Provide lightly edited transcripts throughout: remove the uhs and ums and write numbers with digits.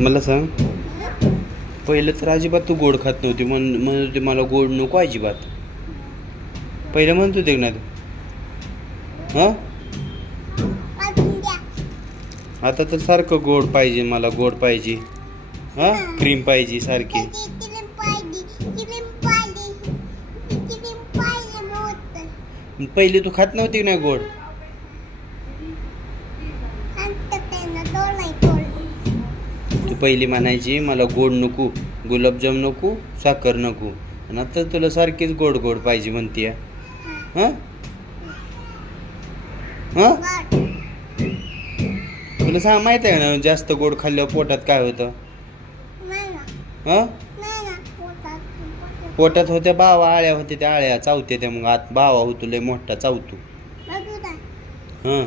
मला सांग, पहिलं तर अजिबात तू गोड खात नव्हती, म्हणत होती मला गोड नको अजिबात. पहिलं म्हणत होते ना तू. हां, आता तर सारखं गोड पाहिजे, मला गोड पाहिजे. हां, क्रीम पाहिजे सारखी. पहिले तू खात नव्हती ना गोड. तू पहिली म्हणायची मला गोड नको, गुलाबजाम नको, साखर नको, आणि आता तुला सारखीच गोड गोड पाहिजे म्हणते. हां हां, तुला सांग माहिती आहे ना जास्त गोड खाल्ल्यावर पोटात काय होतं? हां, पोटात होत्या बावा, आळ्या होत्या, त्या आळ्या चावत्या त्या, मग आत बावा होतो लय मोठा चावतो. हां,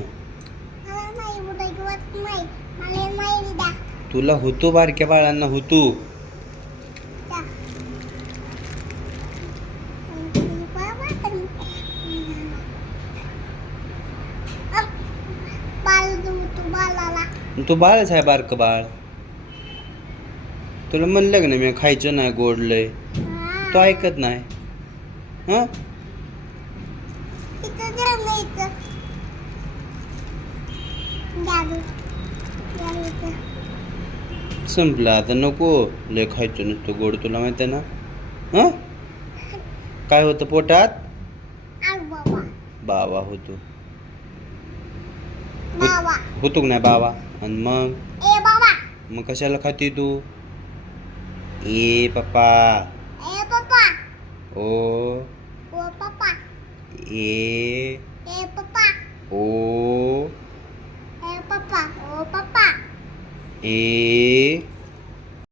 तुला होतो, बारक्या बाळांना होतो. तू बाळच आहे, बारकं बाळ. तुला म्हणलं का नाही मी खायचं नाही गोड लय, तू ऐकत नाही. हां, संपलं आता, नको लय खायचं नुसतं गोड. तुला माहिती आहे ना. हां, काय होतं पोटात? बावा होतो. होतो का नाही बावा? आणि मग कशाला खाती तू? ए पप्पा, ओ ए ओ ए